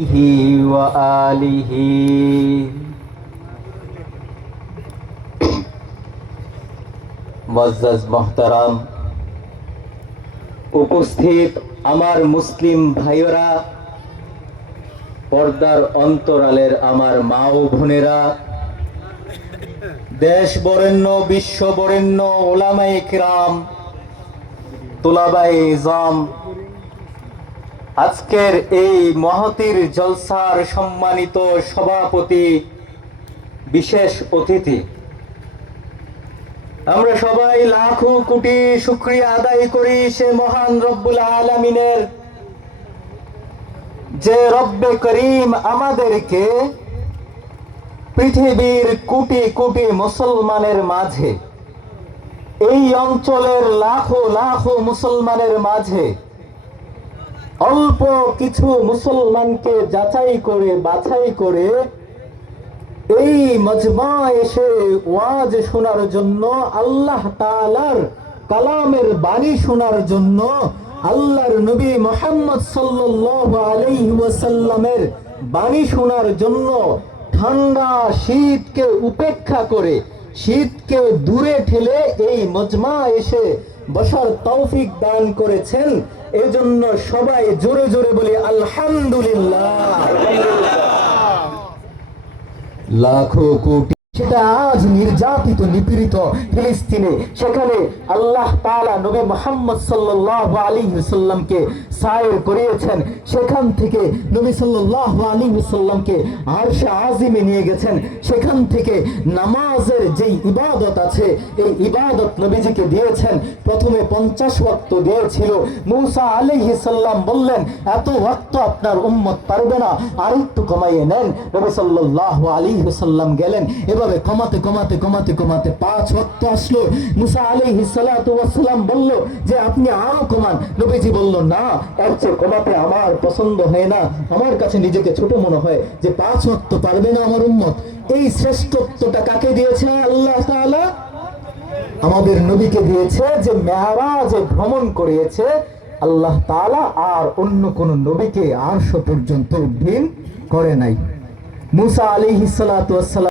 وآله মুআজ্জাজ মুহতারাম উপস্থিত আমার মুসলিম ভাইয়েরা, পর্দার অন্তরালের আমার মা ও বোনেরা, দেশ বরেণ্য বিশ্ব বরেণ্য উলামায়ে কিরাম, তুলাবায়ে ইজাম, আজকের এই মহতির জলসার সম্মানিত সভাপতি, বিশেষ অতিথি, আমরা সবাই লাখো কোটি শুকরিয়া আদায় করি সে মহান রব্বুল আলামিনের, যে রব্বে করিম আমাদেরকে পৃথিবীর কোটি কোটি মুসলমানের মাঝে, এই অঞ্চলের লাখো লাখো মুসলমানের মাঝে অল্প কিছু মুসলমানকে যাচাই করে বাছাই করে এই মজমা এসে ওয়াজ শোনার জন্য, আল্লাহ তাআলার কালামের বাণী শোনার জন্য, আল্লাহর নবী মুহাম্মদ সাল্লাল্লাহু আলাইহি ওয়াসাল্লামের বাণী শোনার জন্য ঠান্ডা শীতকে উপেক্ষা করে, শীতকে দূরে ঠেলে এই মজমা এসে বসার তৌফিক দান করেছেন। এজন্য সবাই জোরে জোরে বলি আলহামদুলিল্লাহ। লাখো কোটি সেটা আজ নির্যাতিত নিপীড়িত ফিলিস্তিনে, সেখানে আল্লাহ তাআলা নবী মুহাম্মদ সাল্লাল্লাহু আলাইহি ওয়াসাল্লামকে সায়ের করিয়েছেন, সেখান থেকে নবী সাল্লাল্লাহু আলাইহি ওয়াসাল্লামকে আরশে আজিমে নিয়ে গেছেন, সেখান থেকে নামাজের যে ইবাদত আছে এই ইবাদত নবীজিকে দিয়েছেন। প্রথমে 50 ওয়াক্ত দিয়েছিল। মূসা আলাইহিস সালাম বললেন, এত ওয়াক্ত আপনার উম্মত পারবে না, আরেকটু কমাইয়ে নেন। নবী সাল্লাল্লাহু আলাইহি ওয়াসাল্লাম গেলেন, এভাবে কমাতে কমাতে কমাতে কমাতে 5 ওয়াক্ত আসলো। মুসা আলাইহিস সালাতু ওয়াস সালাম বলল যে আপনি আরো কমান। নবীজি বলল, না, এর চেয়ে কমাতে আমার পছন্দ হয় না, আমার কাছে নিজেকে ছোট মনে হয় যে 5 ওয়াক্ত পারবে না আমার উম্মত। এই শ্রেষ্ঠত্বটা কাকে দিয়েছে? আল্লাহ তাআলা আমাদের নবীকে দিয়েছে, যে মেরাজে ভ্রমণ করিয়েছে আল্লাহ তাআলা, আর অন্য কোন নবীকে আরশ পর্যন্ত উদ্দিন করে নাই। মুসা আলাইহিস সালাতু ওয়াস সালাম